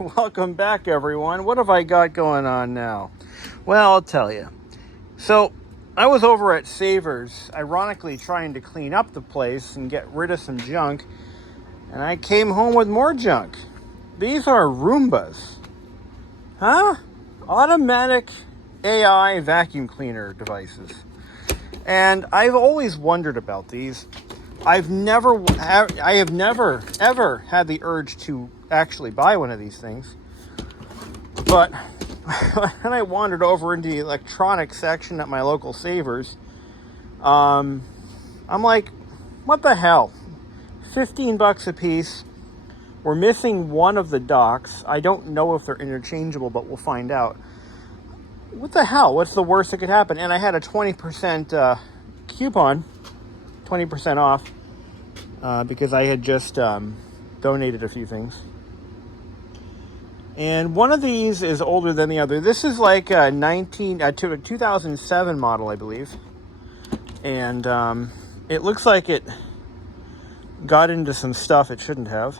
Welcome back, everyone. What have I got going on now? Well, I'll tell you. So, I was over at Savers, ironically trying to clean up the place and get rid of some junk, and I came home with more junk. These are Roombas. Huh? Automatic AI vacuum cleaner devices. And I've always wondered about these. I have never ever had the urge to actually buy one of these things. But when I wandered over into the electronics section at my local Savers, I'm like, what the hell? $15 a piece. We're missing one of the docks. I don't know if they're interchangeable, but we'll find out. What the hell? What's the worst that could happen? And I had a 20% coupon, 20% off, because I had just donated a few things. And one of these is older than the other. This is like a 2007 model, I believe. And it looks like it got into some stuff it shouldn't have,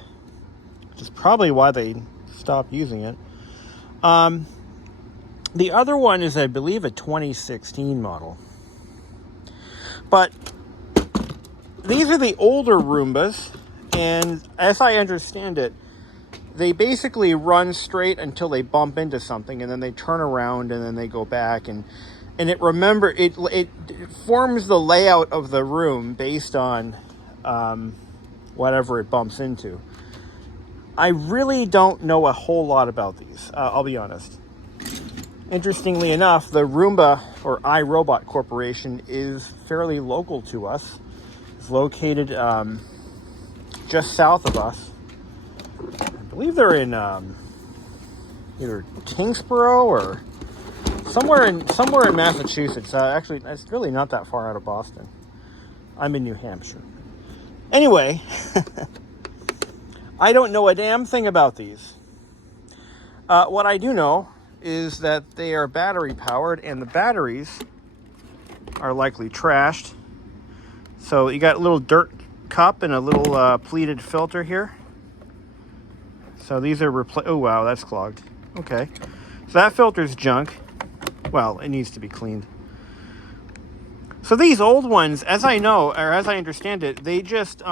which is probably why they stopped using it. The other one is, I believe, a 2016 model. But these are the older Roombas, and as I understand it, they basically run straight until they bump into something, and then they turn around, and then they go back, and it forms the layout of the room based on whatever it bumps into. I really don't know a whole lot about these, I'll be honest. Interestingly enough, the Roomba, or iRobot Corporation, is fairly local to us. It's located just south of us. I believe they're in either Tingsboro or somewhere in Massachusetts. Actually, it's really not that far out of Boston. I'm in New Hampshire. Anyway, I don't know a damn thing about these. What I do know is that they are battery powered, and the batteries are likely trashed. So you got a little dirt cup and a little pleated filter here. So these are oh wow, that's clogged. Okay, so that filter's junk. Well, it needs to be cleaned. So these old ones, as I know, or as I understand it, they just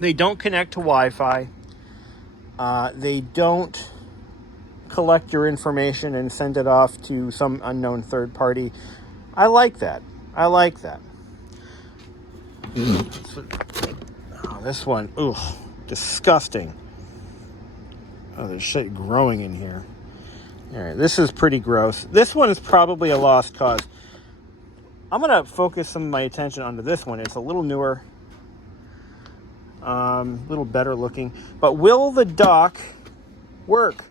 they don't connect to Wi-Fi. They don't collect your information and send it off to some unknown third party. I like that. Oh, this one, ooh, disgusting. Oh, there's shit growing in here. All right, this is pretty gross. This one is probably a lost cause. I'm gonna focus some of my attention onto this one. It's a little newer, a little better looking. But will the dock work?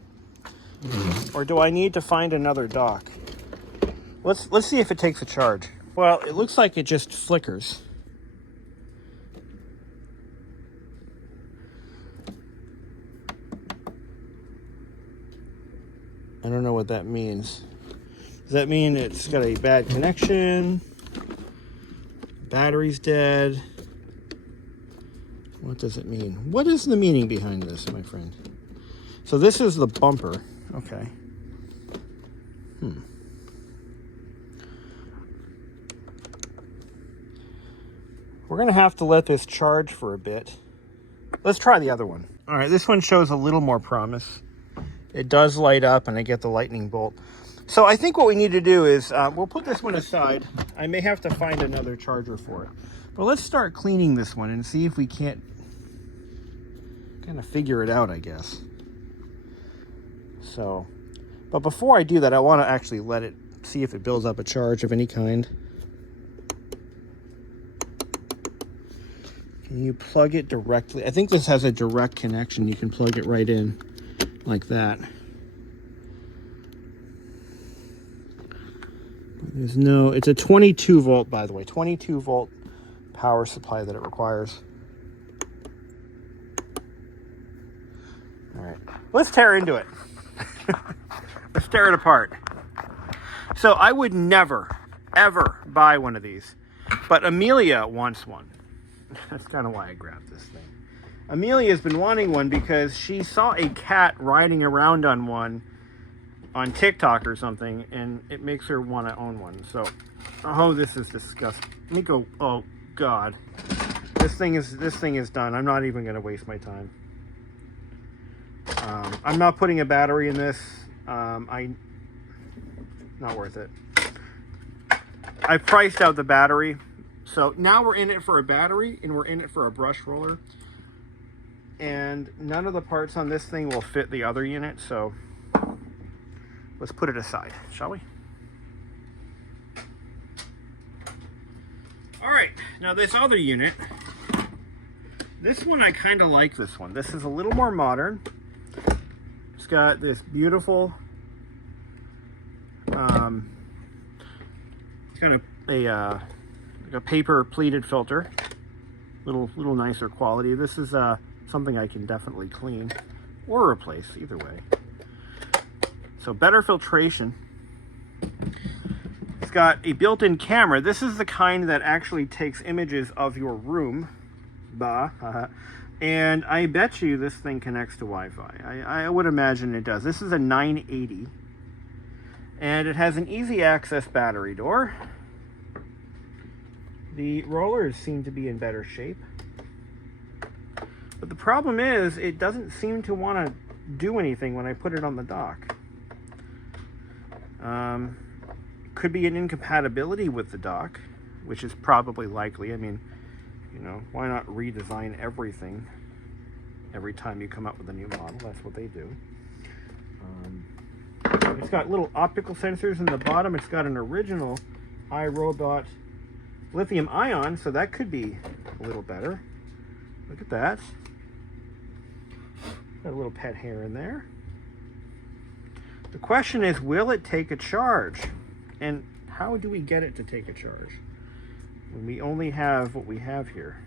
Or do I need to find another dock? Let's see if it takes a charge. Well, it looks like it just flickers. I don't know what that means. Does that mean it's got a bad connection? Battery's dead? What does it mean? What is the meaning behind this, my friend? So this is the bumper. Okay. We're going to have to let this charge for a bit. Let's try the other one. All right, this one shows a little more promise. It does light up, and I get the lightning bolt. So I think what we need to do is, we'll put this one aside. I may have to find another charger for it. But let's start cleaning this one and see if we can't kind of figure it out, I guess. So, but before I do that, I want to actually let it, see if it builds up a charge of any kind. Can you plug it directly? I think this has a direct connection. You can plug it right in like that. There's no, it's a 22 volt, by the way, 22 volt power supply that it requires. All right, let's tear into it. Let's tear it apart. So I would never, ever buy one of these, but Amelia wants one. That's kind of why I grabbed this thing. Amelia's been wanting one because she saw a cat riding around on one on TikTok or something, and it makes her want to own one. So, oh, this is disgusting. Let me go. Oh God, this thing is done. I'm not even going to waste my time. I'm not putting a battery in this. Not worth it. I priced out the battery, so now we're in it for a battery and we're in it for a brush roller. And none of the parts on this thing will fit the other unit, so let's put it aside, shall we? All right, now this other unit, this one I kind of like this one. This is a little more modern. It's got this beautiful, it's got like a paper pleated filter, little nicer quality. This is something I can definitely clean or replace, either way. So better filtration. It's got a built-in camera. This is the kind that actually takes images of your room. And I bet you this thing connects to Wi-Fi. I would imagine it does. This is a 980. And it has an easy access battery door. The rollers seem to be in better shape. But the problem is, it doesn't seem to want to do anything when I put it on the dock. Could be an incompatibility with the dock, which is probably likely. I mean, you know, why not redesign everything every time you come up with a new model? That's what they do. It's got little optical sensors in the bottom. It's got an original iRobot lithium ion, so that could be a little better. Look at that. Got a little pet hair in there. The question is, will it take a charge? And how do we get it to take a charge when we only have what we have here?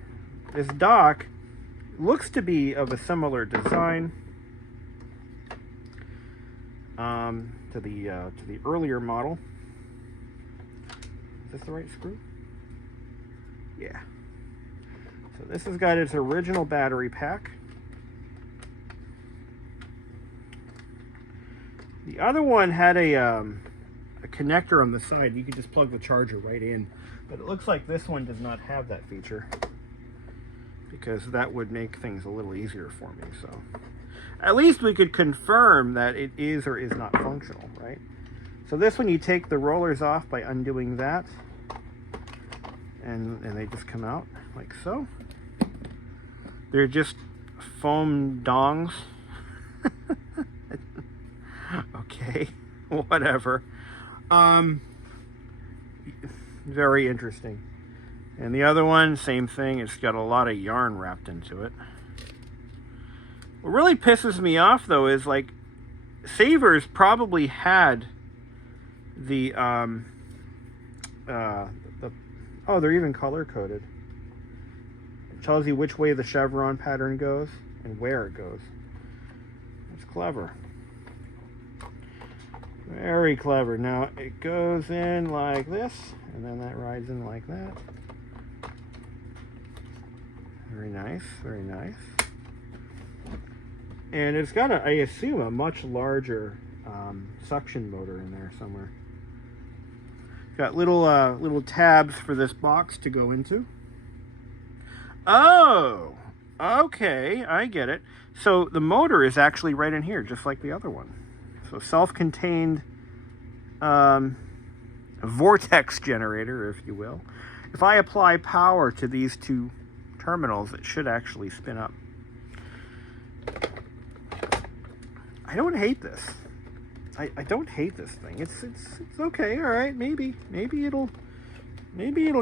This dock looks to be of a similar design to the earlier model. Is this the right screw? Yeah. So this has got its original battery pack. The other one had a connector on the side. You could just plug the charger right in. But it looks like this one does not have that feature, because that would make things a little easier for me. So at least we could confirm that it is or is not functional, right? So this one, you take the rollers off by undoing that, and they just come out like so. They're just foam dongs. Okay, whatever. Very interesting. And the other one, same thing. It's got a lot of yarn wrapped into it. What really pisses me off, though, is like Savers probably had the oh, they're even color coded. It tells you which way the chevron pattern goes and where it goes. That's clever. Very clever. Now it goes in like this, and then that rides in like that. Very nice, very nice. And it's got I assume, a much larger suction motor in there somewhere. Got little tabs for this box to go into. Oh, okay, I get it. So the motor is actually right in here, just like the other one. So self-contained vortex generator, if you will. If I apply power to these two terminals, it should actually spin up. I don't hate this. I don't hate this thing. It's okay. All right, maybe it'll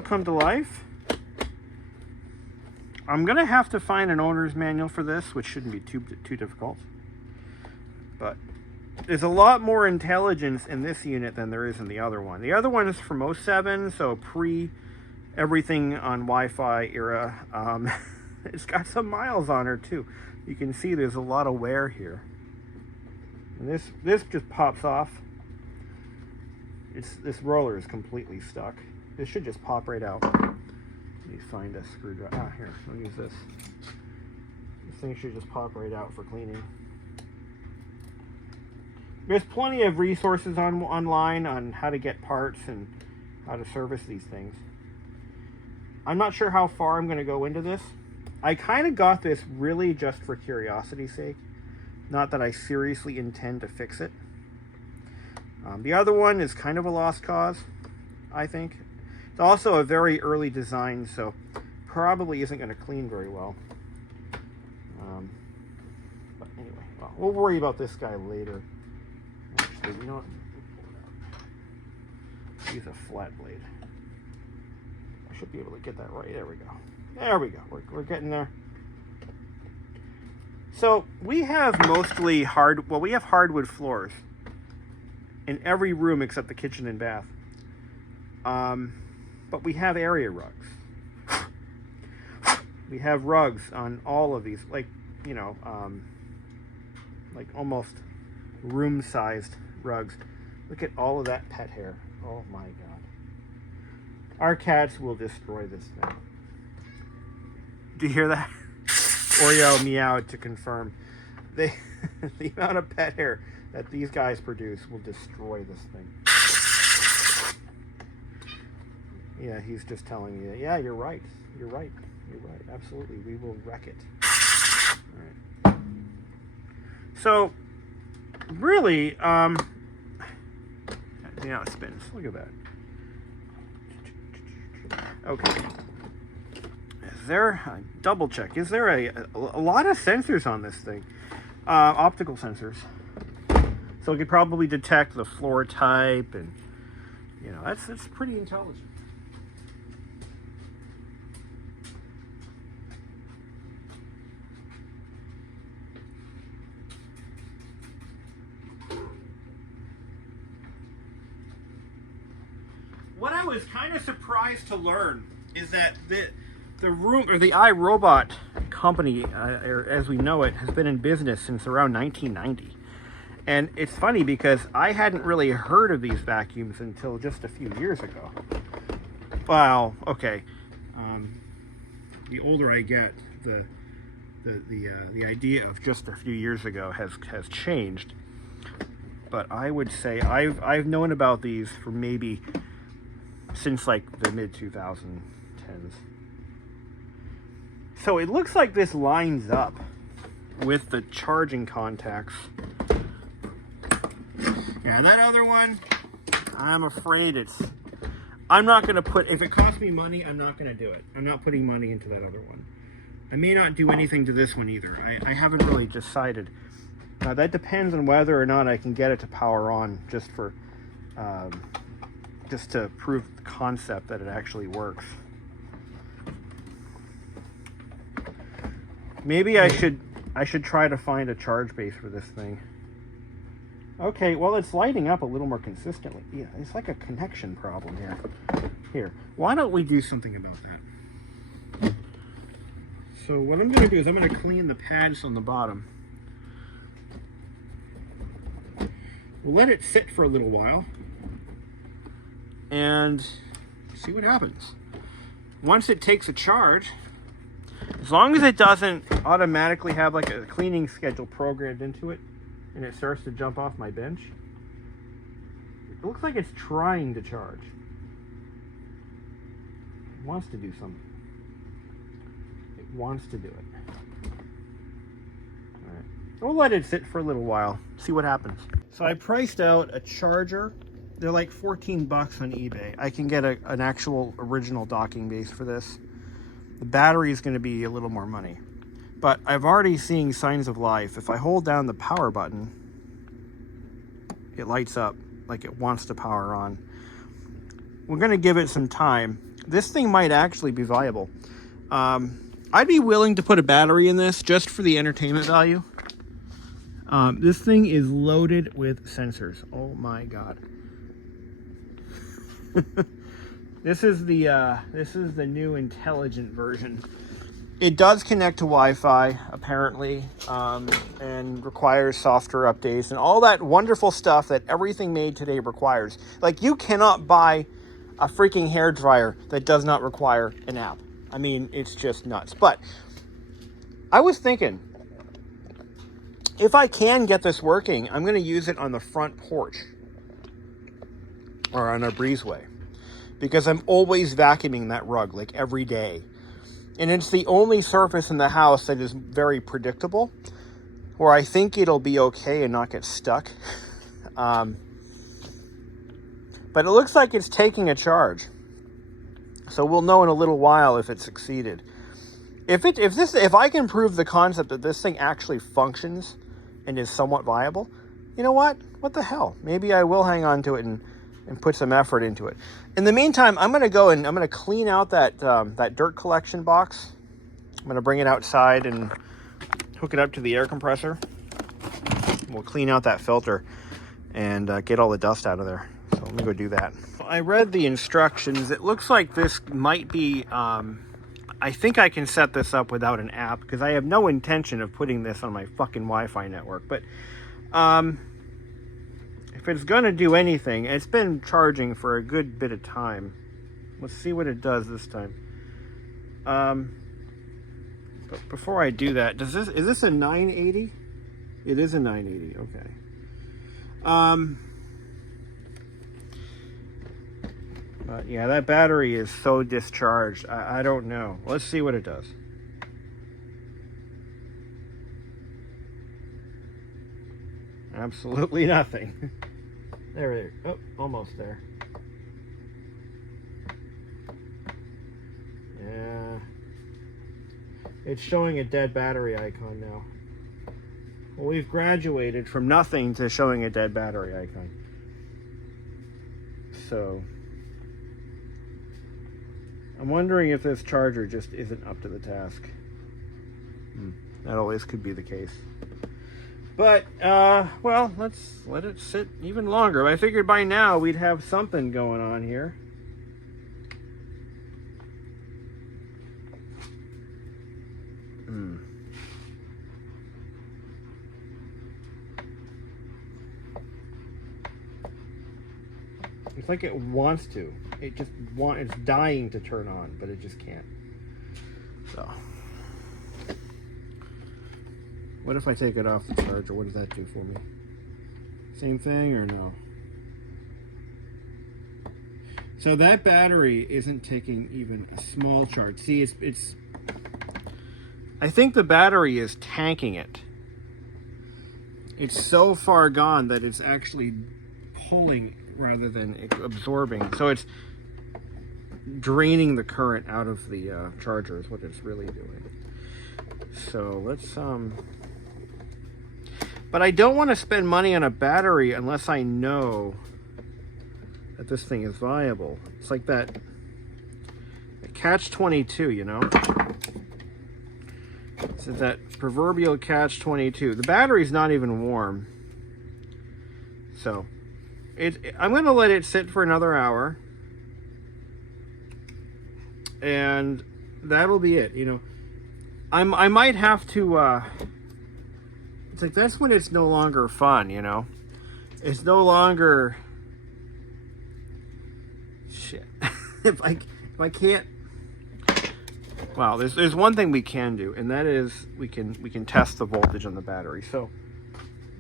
come to life. I'm gonna have to find an owner's manual for this, which shouldn't be too difficult. But there's a lot more intelligence in this unit than there is in the other one. The other one is from 07, so pre everything on Wi-Fi era. It's got some miles on her too. You can see there's a lot of wear here. And this just pops off. This roller is completely stuck. This should just pop right out. Let me find a screwdriver. Ah, here, I'll use this. This thing should just pop right out for cleaning. There's plenty of resources online on how to get parts and how to service these things. I'm not sure how far I'm going to go into this. I kind of got this really just for curiosity's sake. Not that I seriously intend to fix it. The other one is kind of a lost cause, I think. It's also a very early design, so probably isn't going to clean very well. But anyway, well, we'll worry about this guy later. Actually, you know what? Use a flat blade. I should be able to get that right. There we go. There we go. We're getting there. So we have mostly we have hardwood floors in every room except the kitchen and bath. But we have area rugs. We have rugs on all of these, like, you know, like almost room-sized rugs. Look at all of that pet hair. Oh my God. Our cats will destroy this thing. Do you hear that? Oreo meowed to confirm. The amount of pet hair that these guys produce will destroy this thing. Yeah, he's just telling you, yeah, you're right. You're right. You're right. Absolutely. We will wreck it. All right. So, really, you know, it spins. Look at that. Okay. Is there, double check, is there a lot of sensors on this thing? Optical sensors. So it could probably detect the floor type, and, you know, that's pretty intelligent. What I was kind of surprised to learn is that the iRobot company, or as we know it, has been in business since around 1990. And it's funny because I hadn't really heard of these vacuums until just a few years ago. Well, okay. The older I get, the idea of just a few years ago has changed. But I would say I've known about these for maybe since like the mid 2010s. So it looks like this lines up with the charging contacts. Yeah, that other one, I'm afraid I'm not going to put, if it costs me money, I'm not going to do it. I'm not putting money into that other one. I may not do anything to this one either. I haven't really decided. That depends on whether or not I can get it to power on, just to prove the concept that it actually works. Maybe I should try to find a charge base for this thing. Okay, well, it's lighting up a little more consistently. Yeah, it's like a connection problem here. Here, why don't we do something about that? So what I'm going to do is I'm going to clean the pads on the bottom. We'll let it sit for a little while and see what happens. Once it takes a charge, as long as it doesn't automatically have like a cleaning schedule programmed into it and it starts to jump off my bench, it looks like it's trying to charge. It wants to do something. It wants to do it. All right. We'll let it sit for a little while, see what happens. So I priced out a charger. They're like 14 bucks on eBay. I can get an actual original docking base for this. The battery is going to be a little more money. But I've already seen signs of life. If I hold down the power button, it lights up like it wants to power on. We're going to give it some time. This thing might actually be viable. I'd be willing to put a battery in this just for the entertainment value. This thing is loaded with sensors. Oh my God. This is the new intelligent version. It does connect to Wi-Fi apparently, and requires software updates and all that wonderful stuff that everything made today requires. Like, you cannot buy a freaking hairdryer that does not require an app. I mean, it's just nuts. But I was thinking, if I can get this working, I'm going to use it on the front porch or on a breezeway, because I'm always vacuuming that rug like every day. And it's the only surface in the house that is very predictable, where I think it'll be okay and not get stuck. But it looks like it's taking a charge. So we'll know in a little while if it succeeded. If I can prove the concept that this thing actually functions and is somewhat viable, you know what? What the hell? Maybe I will hang on to it and put some effort into it. In the meantime, I'm going to go and I'm going to clean out that dirt collection box. I'm going to bring it outside and hook it up to the air compressor. We'll clean out that filter and get all the dust out of there. So let me go do that. I read the instructions. It looks like this might be, I think I can set this up without an app, because I have no intention of putting this on my fucking Wi-Fi network. But if it's going to do anything, it's been charging for a good bit of time. Let's see what it does this time. But before I do that, is this a 980? It is a 980, okay. But yeah, that battery is so discharged. I don't know. Let's see what it does. Absolutely nothing. There. Oh, almost there. Yeah. It's showing a dead battery icon now. Well, we've graduated from nothing to showing a dead battery icon. So I'm wondering if this charger just isn't up to the task. That always could be the case. But, well, let's let it sit even longer. I figured by now we'd have something going on here. It's like it wants to. It's dying to turn on, but it just can't. So, what if I take it off the charger? What does that do for me? Same thing or no? So that battery isn't taking even a small charge. See, it's I think the battery is tanking it. It's so far gone that it's actually pulling rather than absorbing. So it's draining the current out of the charger is what it's really doing. So let's but I don't want to spend money on a battery unless I know that this thing is viable. It's like that catch-22, you know? It's that proverbial catch-22. The battery's not even warm. So I'm going to let it sit for another hour. And that'll be it, you know. I might have to it's like that's when it's no longer fun, you know. It's no longer shit. if I can't, well, there's one thing we can do, and that is we can test the voltage on the battery. So,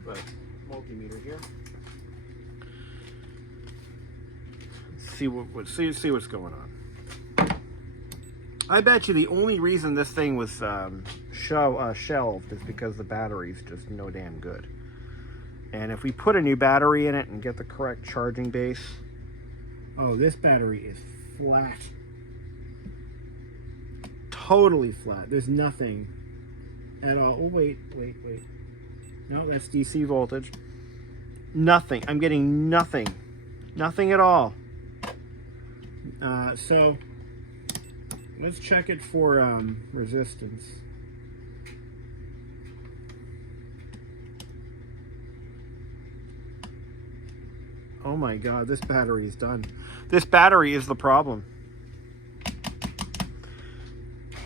but multimeter here. See what's going on. I bet you the only reason this thing was shelved is because the battery's just no damn good. And if we put a new battery in it and get the correct charging base, oh, this battery is flat. Totally flat. There's nothing at all. Oh, wait. No, that's DC voltage. Nothing. I'm getting nothing. Nothing at all. So let's check it for resistance. Oh my God, this battery is done. This battery is the problem.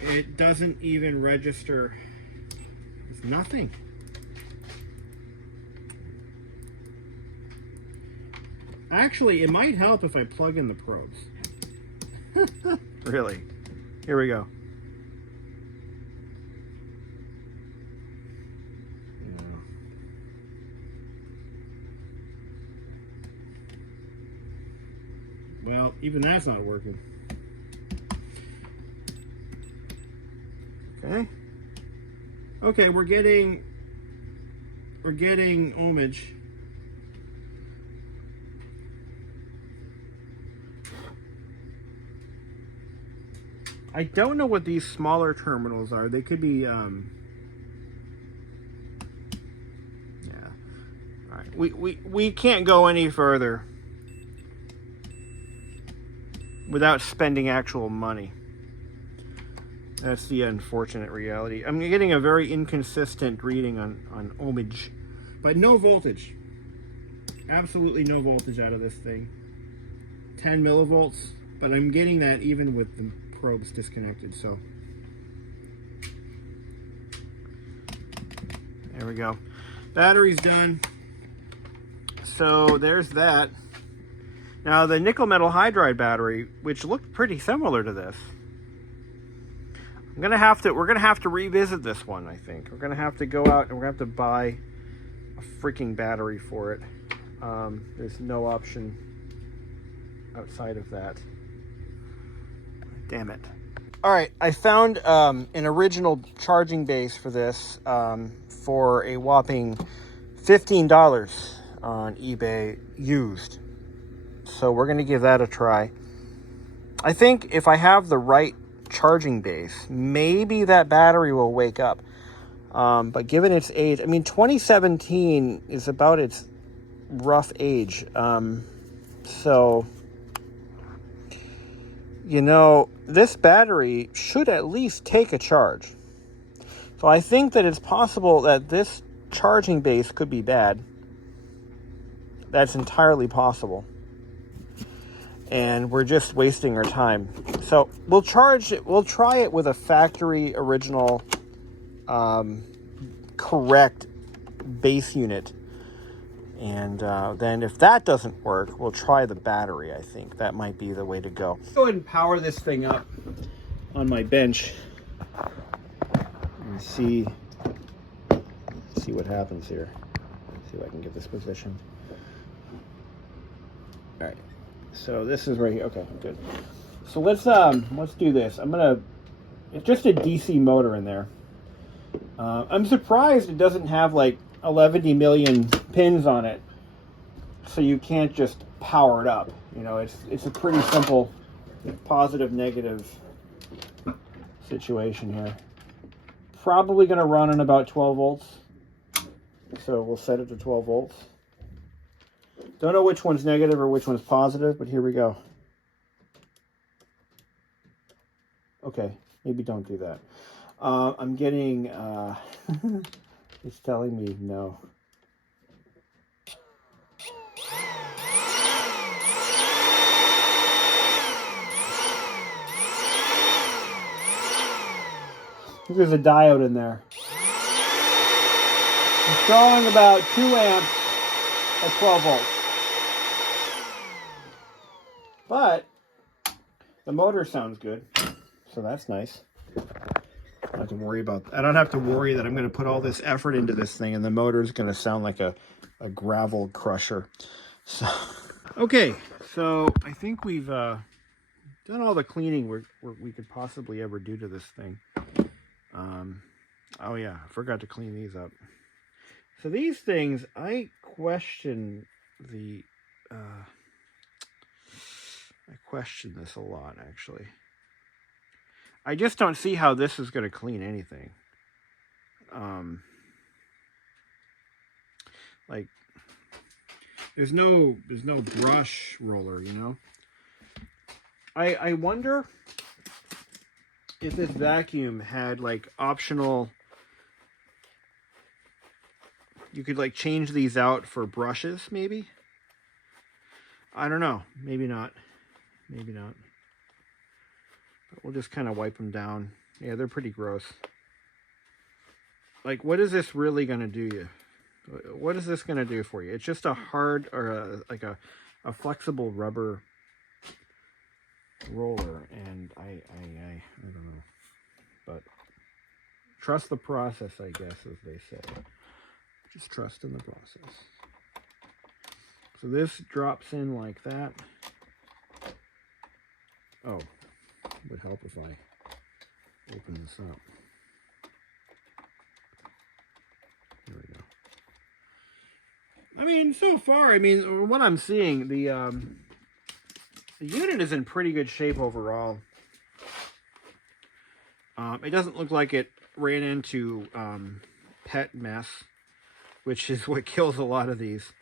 It doesn't even register. It's nothing. Actually, it might help if I plug in the probes. Really. Here we go. Yeah. Well, even that's not working. Okay. Okay, we're getting ohmage. I don't know what these smaller terminals are. They could be yeah. All right. We can't go any further without spending actual money. That's the unfortunate reality. I'm getting a very inconsistent reading on ohmage, but no voltage. Absolutely no voltage out of this thing. 10 millivolts, but I'm getting that even with the probes disconnected, so. There we go. Battery's done. So there's that. Now the nickel metal hydride battery, which looked pretty similar to this, we're gonna have to revisit this one. I think we're gonna have to go out and we're gonna have to buy a freaking battery for it. There's no option outside of that. Damn it. All right, I found an original charging base for this for a whopping $15 on eBay used. So we're gonna give that a try. I think if I have the right charging base, maybe that battery will wake up. But given its age, I mean, 2017 is about its rough age. So, you know, this battery should at least take a charge. So I think that it's possible that this charging base could be bad. That's entirely possible. And we're just wasting our time. So we'll try it with a factory original correct base unit. And then if that doesn't work, we'll try the battery. I think that might be the way to go. Go ahead and power this thing up on my bench and see what happens here. See if I can get this positioned. All right. So this is right here. Okay, good. So let's do this. It's just a DC motor in there. I'm surprised it doesn't have like 11 million pins on it, so you can't just power it up. You know, it's a pretty simple positive negative situation here. Probably going to run on about 12 volts. So we'll set it to 12 volts. Don't know which one's negative or which one's positive, but here we go. Okay, maybe don't do that. I'm getting, it's telling me no. There's a diode in there. It's drawing about 2 amps at 12 volts. But the motor sounds good, so that's nice. I don't have to worry about that. I don't have to worry that I'm going to put all this effort into this thing and the motor is going to sound like a gravel crusher. So, okay, so I think we've done all the cleaning we could possibly ever do to this thing. Oh yeah, I forgot to clean these up. So these things, I question this a lot, actually. I just don't see how this is going to clean anything. Like, there's no brush roller, you know? I wonder if this vacuum had, like, optional... You could, like, change these out for brushes, maybe? I don't know. Maybe not. Maybe not. But we'll just kind of wipe them down. Yeah, they're pretty gross. Like, what is this really going to do you? What is this going to do for you? It's just a hard, or a flexible rubber roller. And I don't know. But trust the process, I guess, as they say. Just trust in the process. So this drops in like that. Oh, it would help if I open this up. There we go. I mean, so far, I mean, what I'm seeing, the unit is in pretty good shape overall. It doesn't look like it ran into pet mess, which is what kills a lot of these,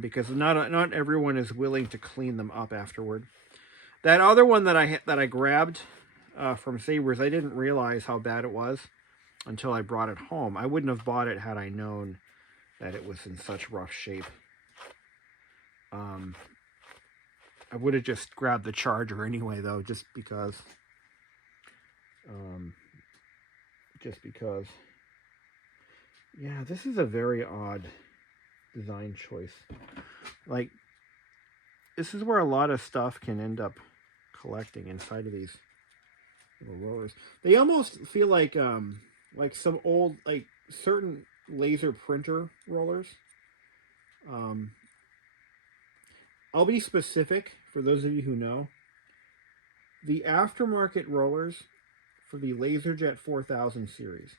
because not everyone is willing to clean them up afterward. That other one that I grabbed from Savers, I didn't realize how bad it was until I brought it home. I wouldn't have bought it had I known that it was in such rough shape. I would have just grabbed the charger anyway, though, just because. Yeah, this is a very odd design choice. Like, this is where a lot of stuff can end up collecting inside of these little rollers. They almost feel like some old, like certain laser printer rollers. I'll be specific for those of you who know. The aftermarket rollers for the LaserJet 4000 series.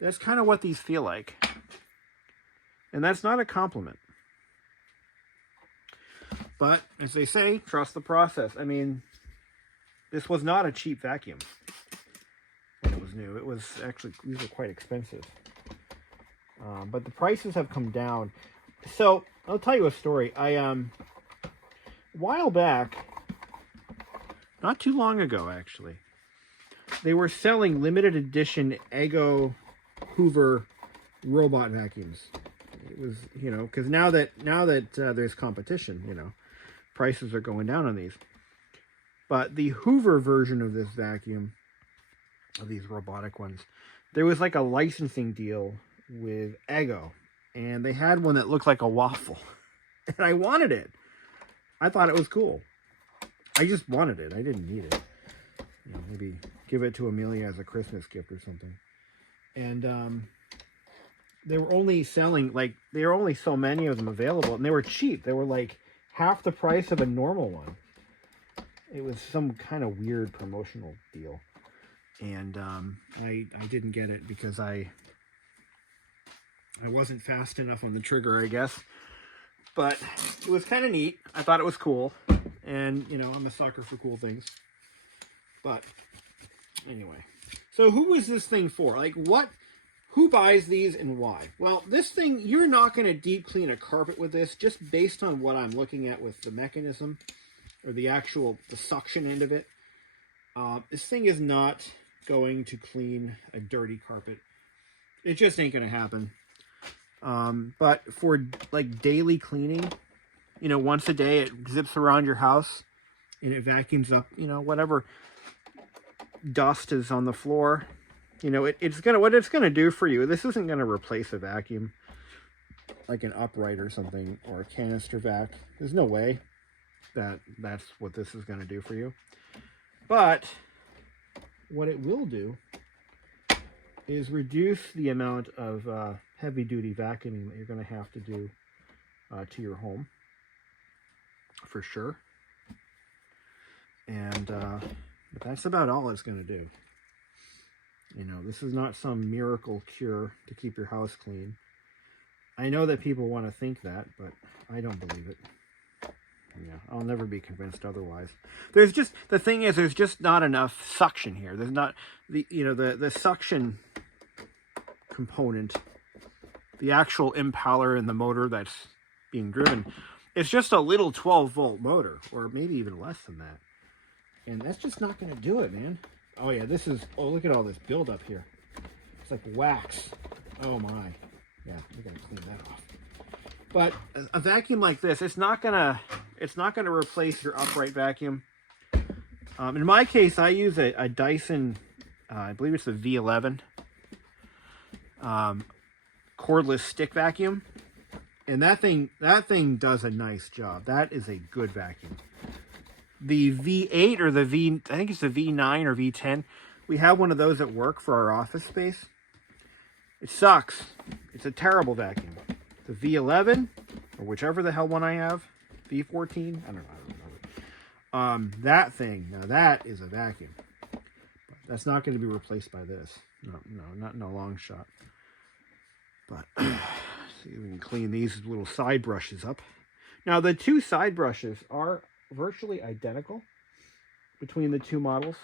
That's kind of what these feel like. And that's not a compliment. But, as they say, trust the process. I mean, this was not a cheap vacuum when it was new. It was actually, these were quite expensive. But the prices have come down. So, I'll tell you a story. A while back, not too long ago actually, they were selling limited edition Eggo Hoover robot vacuums. It was, you know, because now that there's competition, you know, prices are going down on these. But the Hoover version of this vacuum, of these robotic ones, there was like a licensing deal with Eggo, and they had one that looked like a waffle, and I wanted it. I thought it was cool. I just wanted it. I didn't need it. You know, maybe give it to Amelia as a Christmas gift or something. And they were only selling, like, there were only so many of them available, and they were cheap. They were like half the price of a normal one. It was some kind of weird promotional deal. And I didn't get it because I wasn't fast enough on the trigger, I guess. But it was kind of neat. I thought it was cool. And, you know, I'm a sucker for cool things. But anyway. So who is this thing for? Like, who buys these and why? Well, this thing, you're not going to deep clean a carpet with this, just based on what I'm looking at with the mechanism, or the suction end of it. This thing is not going to clean a dirty carpet. It just ain't going to happen. But for like daily cleaning, you know, once a day, it zips around your house and it vacuums up, you know, whatever dust is on the floor. You know, what it's gonna do for you. This isn't gonna replace a vacuum like an upright or something, or a canister vac. There's no way that's what this is gonna do for you. But what it will do is reduce the amount of heavy-duty vacuuming that you're going to have to do to your home, for sure. And but that's about all it's going to do. You know, this is not some miracle cure to keep your house clean. I know that people want to think that, but I don't believe it. Yeah, I'll never be convinced otherwise. There's just, the thing is, there's just not enough suction here. There's not, the suction component, the actual impeller and the motor that's being driven, it's just a little 12-volt motor, or maybe even less than that. And that's just not going to do it, man. Oh yeah, oh, look at all this buildup here. It's like wax. Oh my. Yeah, we're going to clean that off. But a vacuum like this, it's not gonna replace your upright vacuum. In my case, I use a Dyson, I believe it's the V11 cordless stick vacuum, and that thing does a nice job. That is a good vacuum. The V8 or I think it's the V9 or V10. We have one of those at work for our office space. It sucks. It's a terrible vacuum. The V11, or whichever the hell one I have, V14, I don't know. That thing, now that is a vacuum. That's not going to be replaced by this. No, not in a long shot. But see if we can clean these little side brushes up. Now the two side brushes are virtually identical between the two models.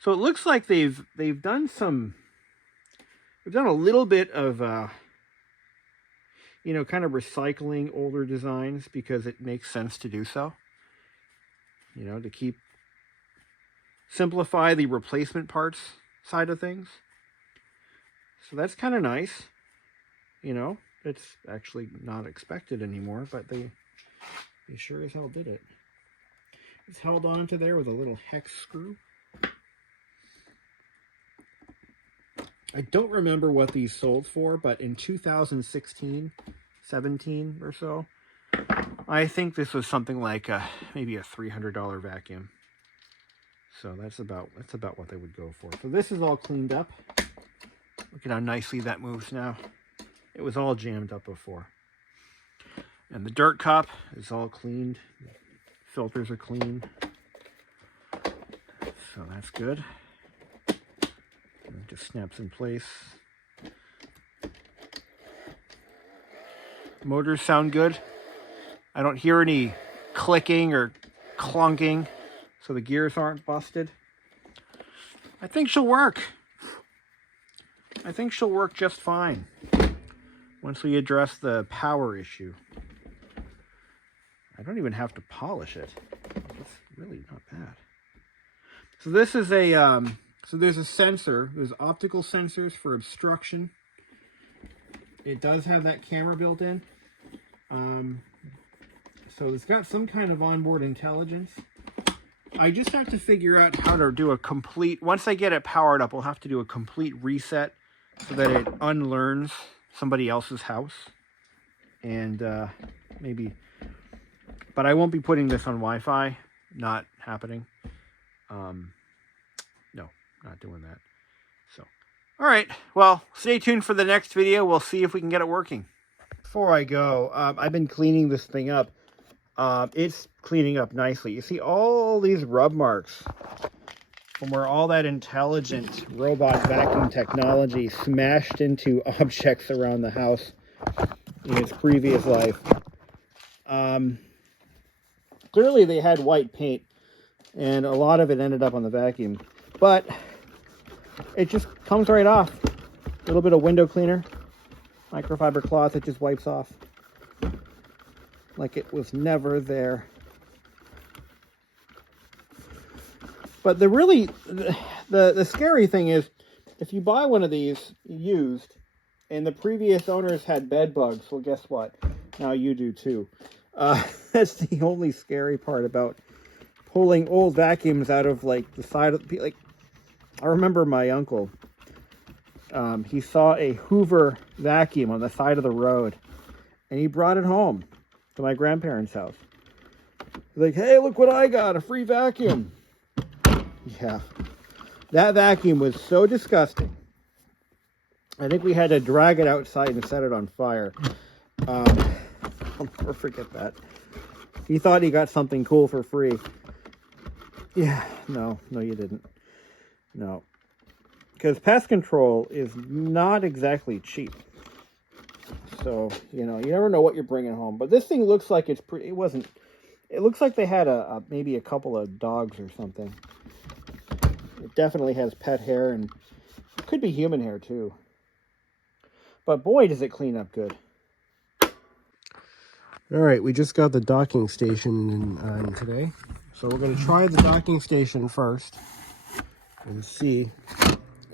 So it looks like they've done a little bit of you know, kind of recycling older designs because it makes sense to do so. You know, to simplify the replacement parts side of things. So that's kind of nice. You know, it's actually not expected anymore, but they sure as hell did it. It's held onto there with a little hex screw. I don't remember what these sold for, but in 2016, 17 or so, I think this was something like maybe a $300 vacuum. So that's about what they would go for. So this is all cleaned up. Look at how nicely that moves now. It was all jammed up before. And the dirt cup is all cleaned. Filters are clean. So that's good. And it just snaps in place. Motors sound good. I don't hear any clicking or clunking, so the gears aren't busted. I think she'll work. I think she'll work just fine once we address the power issue. I don't even have to polish it. It's really not bad. So this is a, so there's a sensor. There's optical sensors for obstruction. It does have that camera built in. So it's got some kind of onboard intelligence. I just have to figure out how to do a complete, once I get it powered up, we'll have to do a complete reset so that it unlearns somebody else's house. And maybe, but I won't be putting this on Wi-Fi. Not happening. No, not doing that. So, all right. Well, stay tuned for the next video. We'll see if we can get it working. Before I go, I've been cleaning this thing up. It's cleaning up nicely. You see all these rub marks from where all that intelligent robot vacuum technology smashed into objects around the house in its previous life. Clearly they had white paint and a lot of it ended up on the vacuum, but it just comes right off. A little bit of window cleaner, microfiber cloth, it just wipes off like it was never there. But the scary thing is, if you buy one of these used and the previous owners had bed bugs, well, guess what? Now you do too. That's the only scary part about pulling old vacuums out of like the side of the, like, I remember my uncle, he saw a Hoover vacuum on the side of the road and he brought it home to my grandparents' house. He's like, hey, look what I got, a free vacuum. Yeah, that vacuum was so disgusting. I think we had to drag it outside and set it on fire. I'll never forget that. He thought he got something cool for free. Yeah, no, you didn't. No. Because pest control is not exactly cheap. So, you know, you never know what you're bringing home. But this thing looks like it's pretty, it looks like they had maybe a couple of dogs or something. It definitely has pet hair and it could be human hair too. But boy, does it clean up good. All right, we just got the docking station in today. So we're going to try the docking station first and see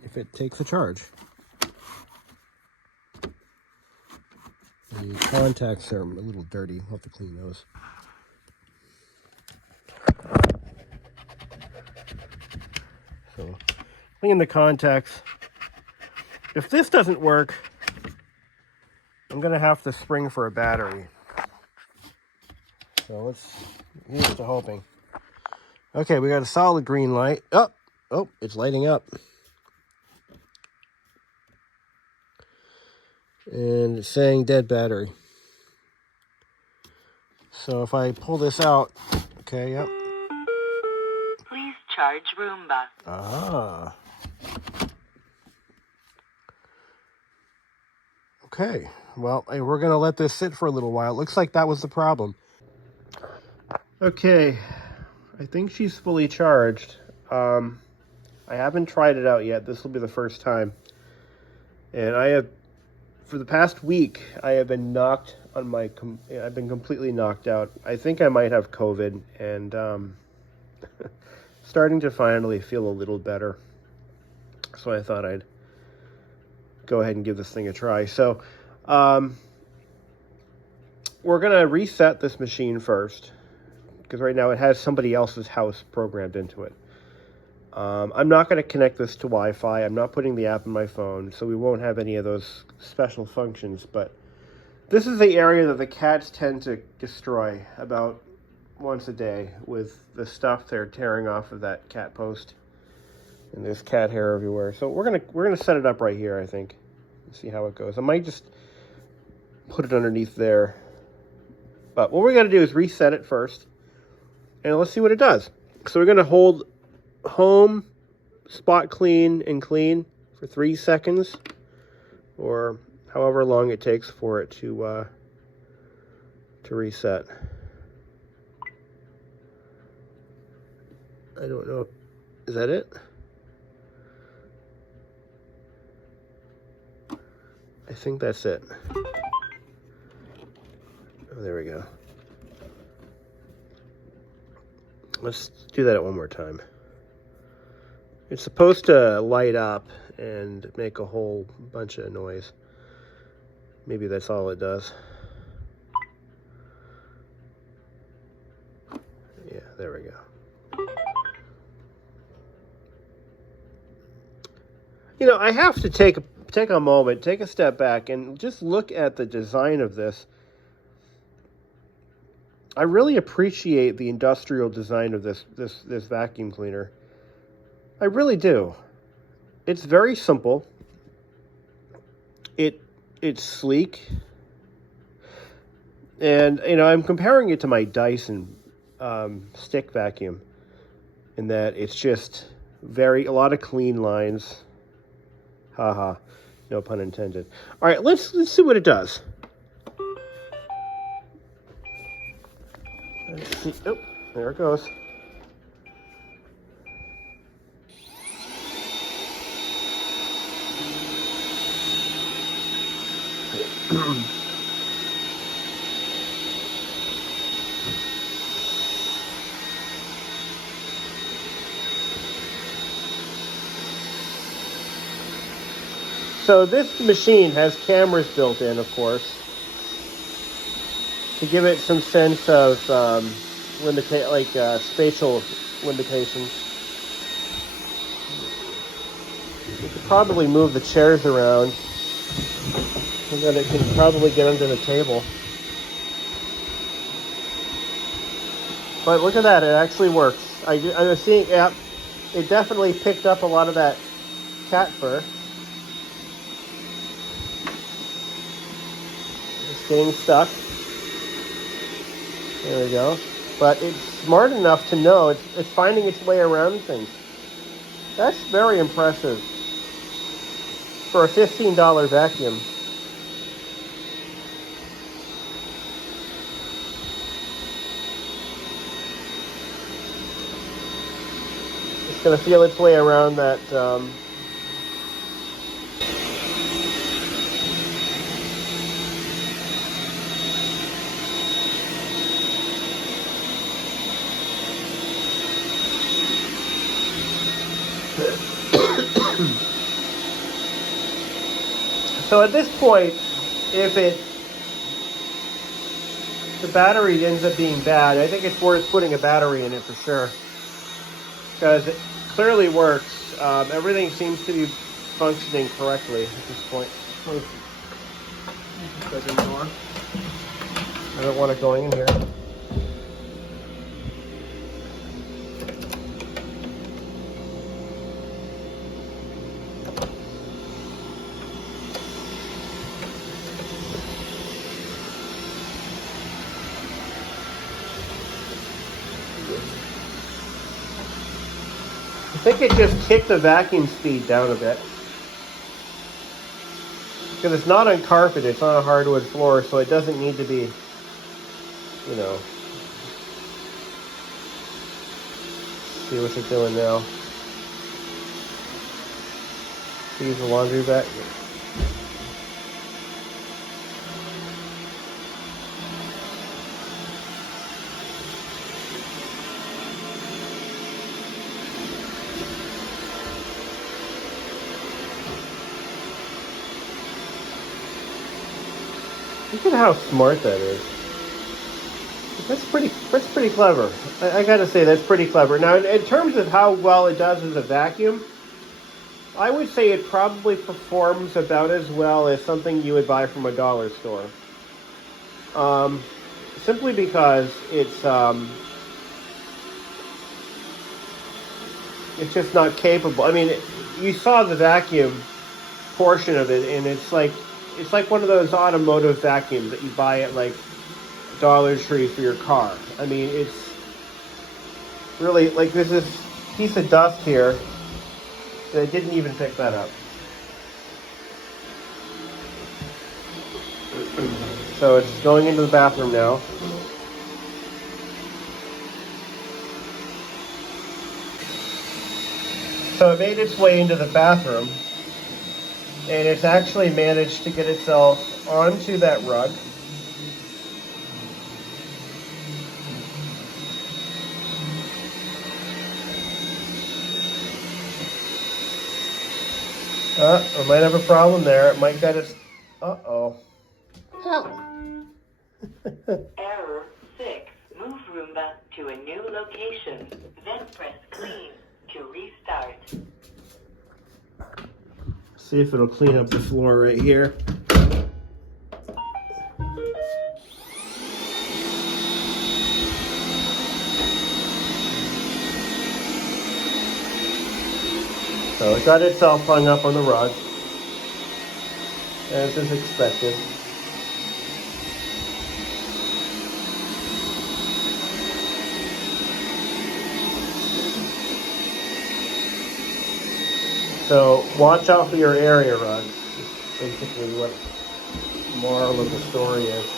if it takes a charge. The contacts are a little dirty. We'll have to clean those. So, clean the contacts. If this doesn't work, I'm going to have to spring for a battery. So here's to hoping. Okay, we got a solid green light. Oh, it's lighting up. And it's saying dead battery. So if I pull this out, Okay, yep. Please charge Roomba. Ah. Okay, well, hey, we're going to let this sit for a little while. It looks like that was the problem. Okay, I think she's fully charged. I haven't tried it out yet. This will be the first time. And I have, for the past week, I have been knocked on my, I've been completely knocked out. I think I might have COVID, and starting to finally feel a little better. So I thought I'd go ahead and give this thing a try. So we're going to reset this machine first, because right now it has somebody else's house programmed into it. I'm not going to connect this to Wi-Fi. I'm not putting the app in my phone, so we won't have any of those special functions. But this is the area that the cats tend to destroy about once a day with the stuff they're tearing off of that cat post. And there's cat hair everywhere. So we're gonna set it up right here, I think. See how it goes. I might just put it underneath there. But what we're gonna do is reset it first, and let's see what it does. So we're gonna hold home, spot clean, and clean for 3 seconds, or however long it takes for it to reset. I don't know. Is that it? I think that's it. Oh, there we go. Let's do that one more time. It's supposed to light up and make a whole bunch of noise. Maybe that's all it does. Yeah, there we go. You know, I have to take a moment, take a step back, and just look at the design of this. I really appreciate the industrial design of this vacuum cleaner. I really do. It's very simple. It's sleek. And, you know, I'm comparing it to my Dyson stick vacuum in that it's just a lot of clean lines. Haha, no pun intended. All right, let's see what it does. Let's see. Oh, there it goes. So this machine has cameras built in, of course, to give it some sense of spatial limitations. You could probably move the chairs around, and then it can probably get under the table. But look at that, it actually works. I was seeing, yeah, it definitely picked up a lot of that cat fur. It's getting stuck. There we go. But it's smart enough to know it's finding its way around things. That's very impressive for a $15 vacuum. It's going to feel its way around that So at this point, if the battery ends up being bad, I think it's worth putting a battery in it for sure, because it clearly works. Everything seems to be functioning correctly at this point. I don't want it going in here. think it just kicked the vacuum speed down a bit. Because it's not on carpet, it's on a hardwood floor, so it doesn't need to be, you know. See what's it doing now. Use the laundry vacuum. Look at how smart that is. That's pretty clever. I gotta say, that's pretty clever. Now, in terms of how well it does as a vacuum, I would say it probably performs about as well as something you would buy from a dollar store. Simply because it's just not capable. I mean, you saw the vacuum portion of it, and it's like one of those automotive vacuums that you buy at like Dollar Tree for your car. I mean, it's really like there's this piece of dust here that I didn't even pick that up. So it's going into the bathroom now. So it made its way into the bathroom, and it's actually managed to get itself onto that rug. I might have a problem there. It might get its... Uh-oh. Hell. Error 6. Move Roomba to a new location. Then press clean to restart. See if it'll clean up the floor right here. So it got itself hung up on the rug, as is expected. So watch out for your area rugs. Is basically what the moral of the story is.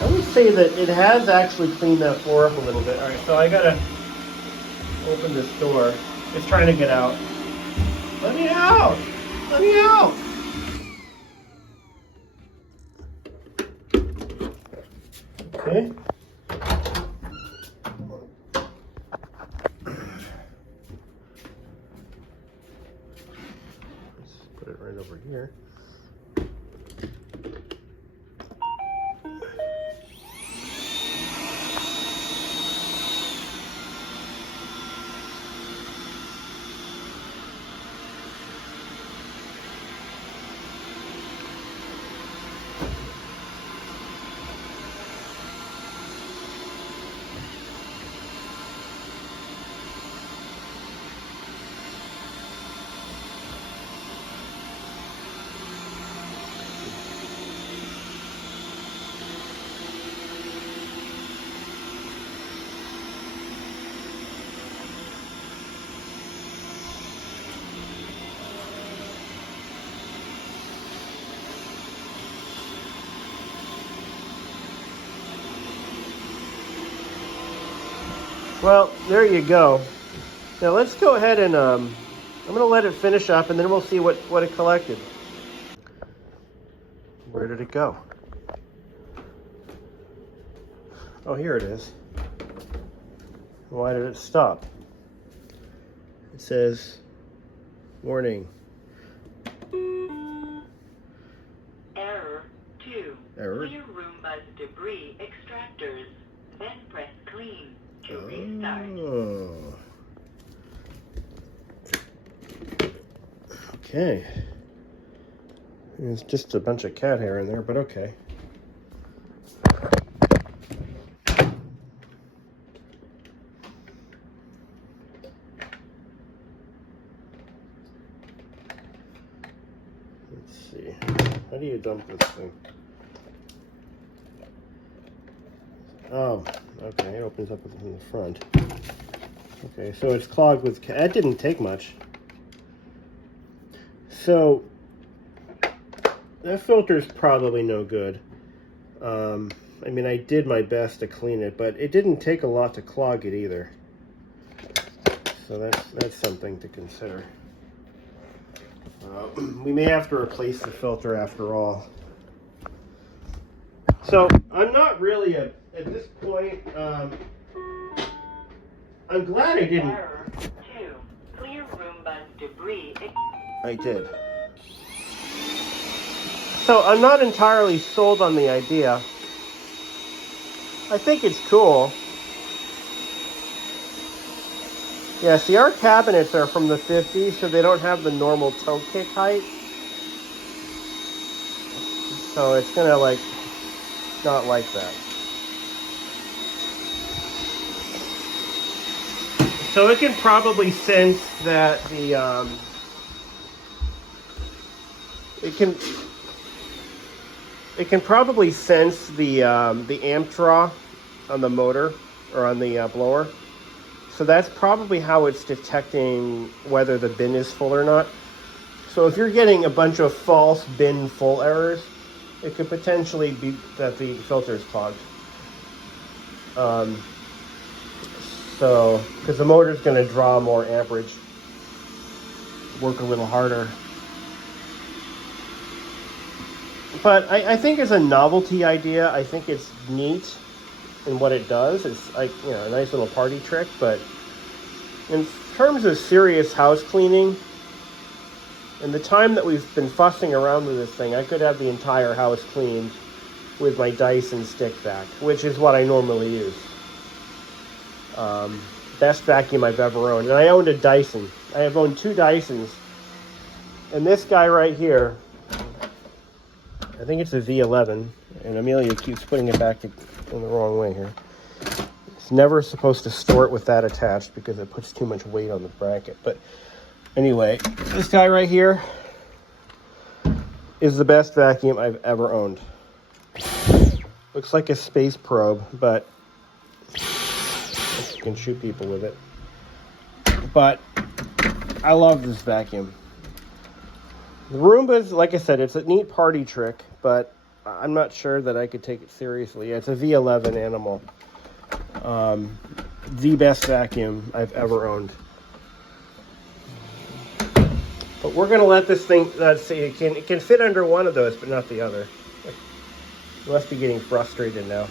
I would say that it has actually cleaned that floor up a little bit. All right, so I gotta open this door. It's trying to get out. Let me out! Let me out! Okay. Let's put it right over here. Well, there you go. Now let's go ahead and I'm going to let it finish up, and then we'll see what it collected. Where did it go? Oh, here it is. Why did it stop? It says, warning. Error 2. Error? Clear Roomba's debris extractors. Then press clean to restart. Oh. Okay. It's just a bunch of cat hair in there, but okay. Let's see. How do you dump this thing? Oh, okay. It opens up in the front. Okay, so it's clogged with cat. That didn't take much. So that filter is probably no good. I mean, I did my best to clean it, but it didn't take a lot to clog it either. So that's something to consider. We may have to replace the filter after all. So I'm not really at this point. I'm glad I didn't. Error 2. Clear Roomba's debris. I did. So I'm not entirely sold on the idea. I think it's cool. Yeah, see, our cabinets are from the 50s, so they don't have the normal toe kick height. So it's gonna not like that. So it can probably sense that the it can probably sense the amp draw on the motor or on the blower. So that's probably how it's detecting whether the bin is full or not. So if you're getting a bunch of false bin full errors, it could potentially be that the filter is clogged. So, because the motor is going to draw more amperage, work a little harder. But I think it's a novelty idea. I think it's neat in what it does. It's like, you know, a nice little party trick. But in terms of serious house cleaning, in the time that we've been fussing around with this thing, I could have the entire house cleaned with my Dyson stick vac, which is what I normally use. Best vacuum I've ever owned. And I owned a Dyson. I have owned 2 Dysons. And this guy right here, I think it's a V11, and Amelia keeps putting it back in the wrong way here. It's never supposed to store it with that attached because it puts too much weight on the bracket. But anyway, this guy right here is the best vacuum I've ever owned. Looks like a space probe, but you can shoot people with it. But I love this vacuum. The Roomba's, like I said, it's a neat party trick, but I'm not sure that I could take it seriously. It's a V11 animal. The best vacuum I've ever owned. But we're going to let this thing, let's see, it can fit under one of those, but not the other. You must be getting frustrated now.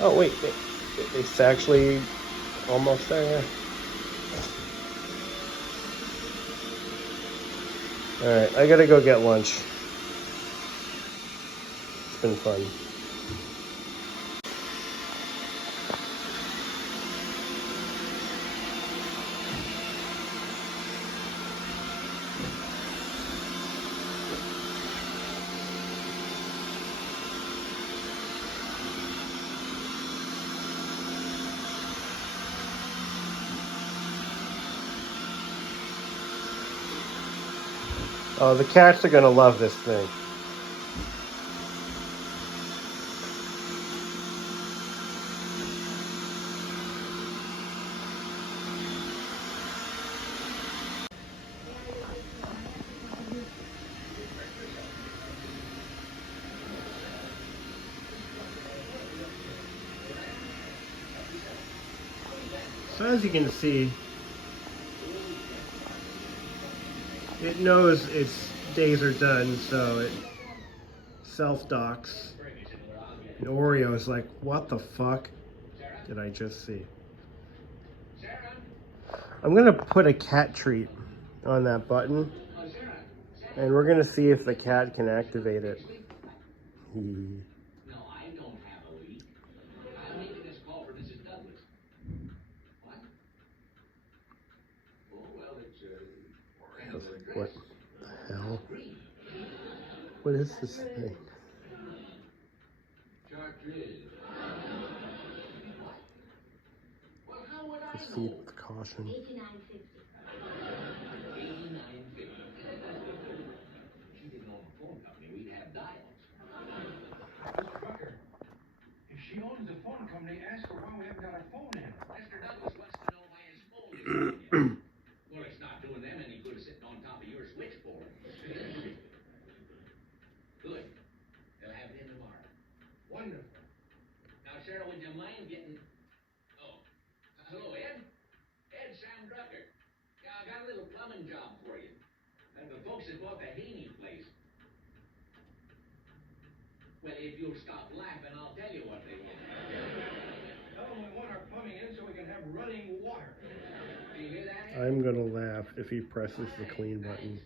Oh, wait, it's actually almost there, yeah. Alright, I gotta go get lunch. It's been fun. Oh, the cats are gonna love this thing. So as you can see, it knows its days are done, so it self-docks. And Oreo is like, what the fuck did I just see? I'm gonna put a cat treat on that button, and we're gonna see if the cat can activate it. What the hell? What is this thing? Proceed with caution. If she owns the phone company, ask her why we haven't got our phone in. Mr. Douglas wants to know why his phone isn't in. Well, it's not doing them any good sitting on top of your switchboard. Good. They'll have it in tomorrow. Wonderful. Now, Sarah, would you mind getting... Oh. Hello, Ed? Ed, Sam Drucker. Yeah, I got a little plumbing job for you. The folks that bought the Haney place. Well, if you'll stop laughing, I'll tell you what they want. Tell them we want our plumbing in so we can have running water. Do you hear that, Ed? I'm gonna laugh if he presses the clean button.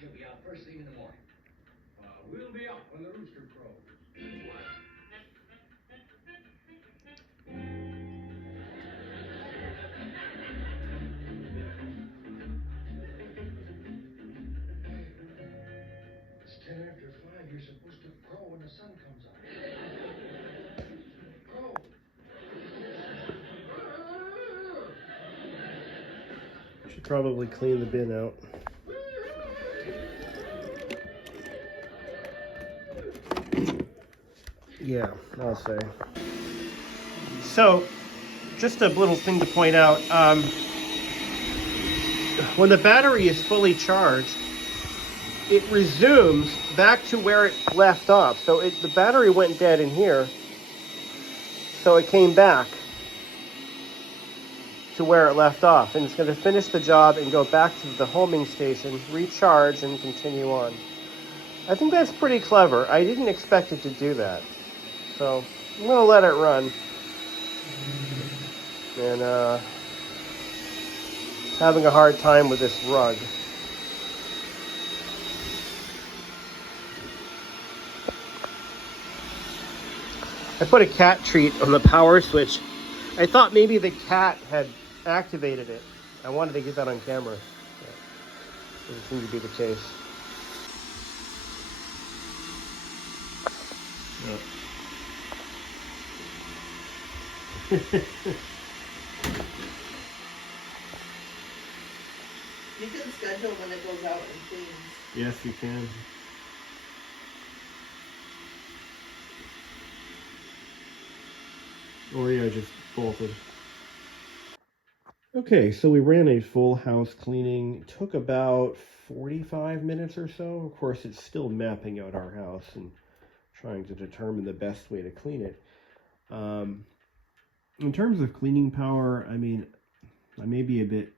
You'll be out first thing in the morning. We'll be out when the rooster crows. It's 10 after 5. You're supposed to crow when the sun comes up. Crow. Should probably clean the bin out. Yeah, I'll say. So, just a little thing to point out. When the battery is fully charged, it resumes back to where it left off. So the battery went dead in here, so it came back to where it left off. And it's going to finish the job and go back to the homing station, recharge, and continue on. I think that's pretty clever. I didn't expect it to do that. So I'm going to let it run. And having a hard time with this rug. I put a cat treat on the power switch. I thought maybe the cat had activated it. I wanted to get that on camera. It doesn't seem to be the case. Yep. You can schedule when it goes out and cleans. Yes, you can. Oreo just bolted. Okay, so we ran a full house cleaning. It took about 45 minutes or so. Of course, it's still mapping out our house and trying to determine the best way to clean it. In terms of cleaning power, I mean, I may be a bit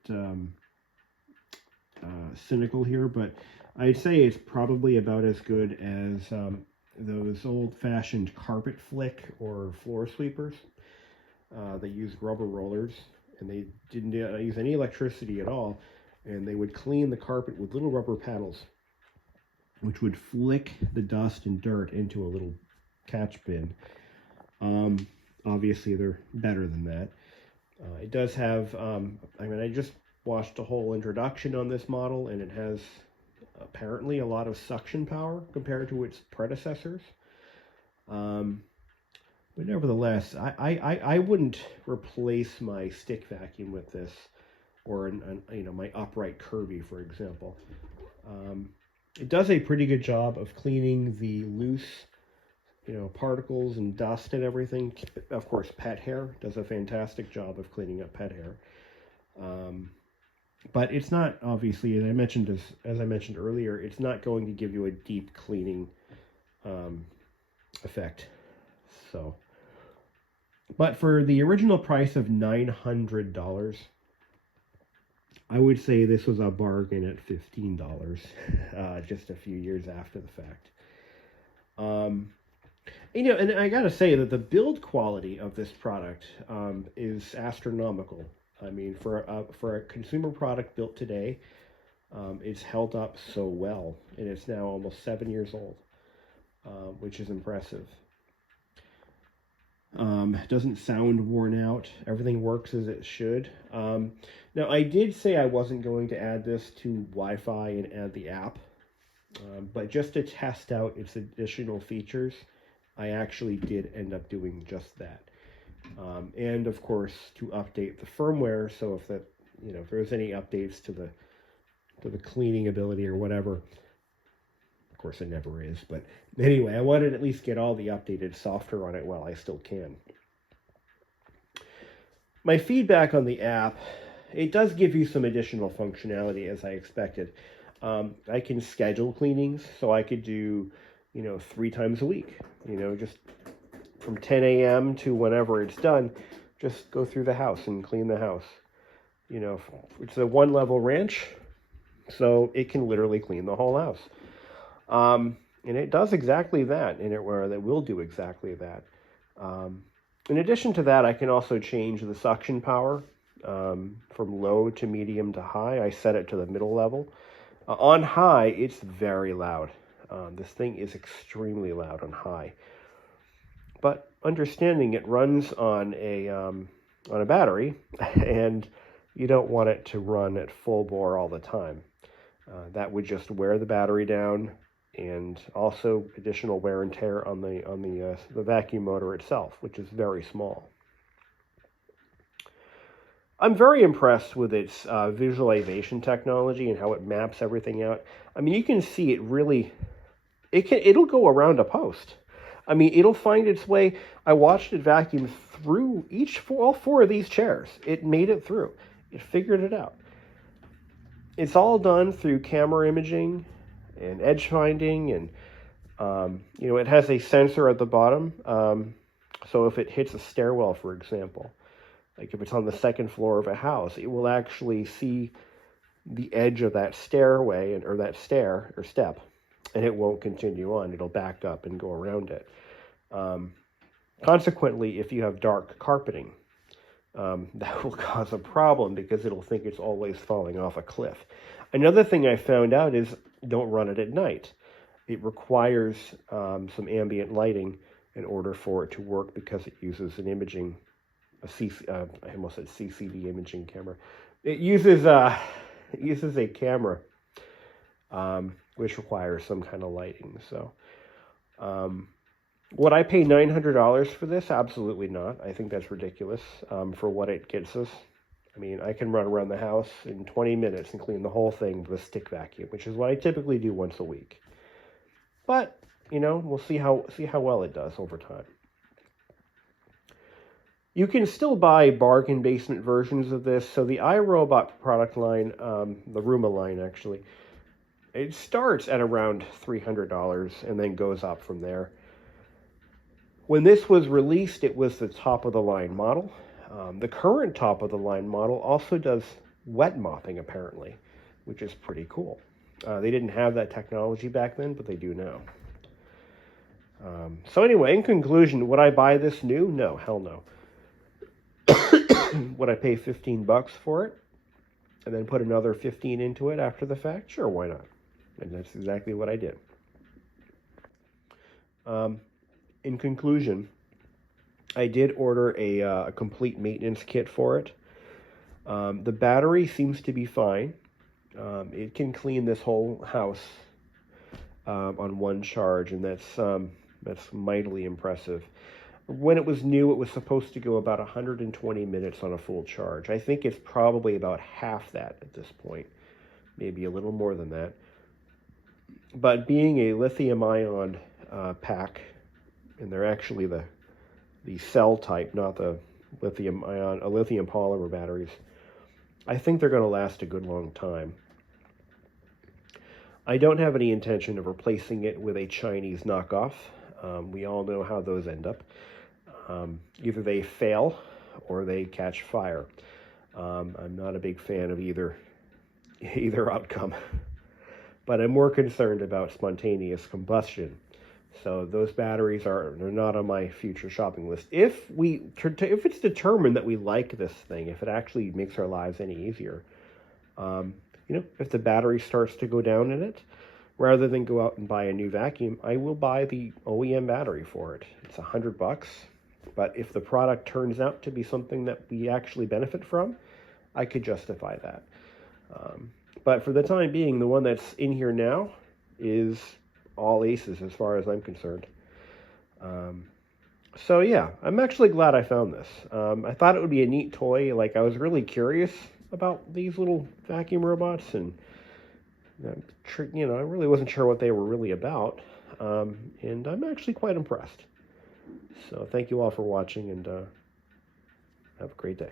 cynical here, but I'd say it's probably about as good as those old-fashioned carpet flick or floor sweepers. They used rubber rollers, and they didn't use any electricity at all, and they would clean the carpet with little rubber paddles, which would flick the dust and dirt into a little catch bin. Obviously, they're better than that. It does have, I mean, I just watched a whole introduction on this model, and it has apparently a lot of suction power compared to its predecessors. But nevertheless, I wouldn't replace my stick vacuum with this, or my upright Kirby, for example. It does a pretty good job of cleaning the loose, particles and dust and everything. Of course, pet hair does a fantastic job of cleaning up pet hair. But it's not, obviously, as I mentioned earlier, it's not going to give you a deep cleaning effect. So But for the original price of $900, I would say this was a bargain at $15, just a few years after the fact. You know, and I gotta say that the build quality of this product is astronomical. I mean, for a consumer product built today, it's held up so well, and it's now almost 7 years old, which is impressive. Doesn't sound worn out. Everything works as it should. Now, I did say I wasn't going to add this to Wi-Fi and add the app, but just to test out its additional features, I actually did end up doing just that. And of course, to update the firmware, so if that, you know, if there's any updates to the cleaning ability or whatever. Of course, it never is, but anyway, I wanted to at least get all the updated software on it while I still can. My feedback on the app, it does give you some additional functionality as I expected. I can schedule cleanings, so I could do, you know, 3 times a week, you know, just from 10 a.m. to whenever it's done, just go through the house and clean the house. You know, it's a 1-level ranch, so it can literally clean the whole house. And it does exactly that, and it will do exactly that. In addition to that, I can also change the suction power from low to medium to high. I set it to the middle level. On high, it's very loud. This thing is extremely loud on high. But understanding it runs on a battery, and you don't want it to run at full bore all the time. That would just wear the battery down, and also additional wear and tear on the vacuum motor itself, which is very small. I'm very impressed with its visualization technology and how it maps everything out. I mean, you can see it really. It'll go around a post. I mean, it'll find its way. I watched it vacuum through all 4 of these chairs. It made it through. It figured it out. It's all done through camera imaging and edge finding, and you know, it has a sensor at the bottom. So if it hits a stairwell, for example, like if it's on the 2nd floor of a house, it will actually see the edge of that stairway or that stair or step, and it won't continue on. It'll back up and go around it. Consequently, if you have dark carpeting, that will cause a problem because it'll think it's always falling off a cliff. Another thing I found out is don't run it at night. It requires some ambient lighting in order for it to work because it uses an imaging, I almost said CCD imaging camera. It uses a camera which requires some kind of lighting. So, would I pay $900 for this? Absolutely not. I think that's ridiculous for what it gets us. I mean, I can run around the house in 20 minutes and clean the whole thing with a stick vacuum, which is what I typically do once a week. But, you know, we'll see how well it does over time. You can still buy bargain basement versions of this. So the iRobot product line, the Roomba line actually, it starts at around $300 and then goes up from there. When this was released, it was the top of the line model. The current top of the line model also does wet mopping, apparently, which is pretty cool. They didn't have that technology back then, but they do now. So anyway, in conclusion, would I buy this new? No, hell no. Would I pay $15 for it and then put another 15 into it after the fact? Sure, why not? And that's exactly what I did. In conclusion, I did order a complete maintenance kit for it. The battery seems to be fine. It can clean this whole house on one charge, and that's mightily impressive. When it was new, it was supposed to go about 120 minutes on a full charge. I think it's probably about half that at this point, maybe a little more than that. But being a lithium-ion pack, and they're actually the cell type, not the lithium polymer batteries, I think they're going to last a good long time. I don't have any intention of replacing it with a Chinese knockoff. We all know how those end up. Either they fail or they catch fire. I'm not a big fan of either outcome, but I'm more concerned about spontaneous combustion. So those batteries they're not on my future shopping list. If it's determined that we like this thing, if it actually makes our lives any easier, if the battery starts to go down in it, rather than go out and buy a new vacuum, I will buy the OEM battery for it. It's $100, but if the product turns out to be something that we actually benefit from, I could justify that. But for the time being, the one that's in here now is all aces as far as I'm concerned. So yeah, I'm actually glad I found this. I thought it would be a neat toy. Like, I was really curious about these little vacuum robots, and I really wasn't sure what they were really about. And I'm actually quite impressed. So thank you all for watching, and have a great day.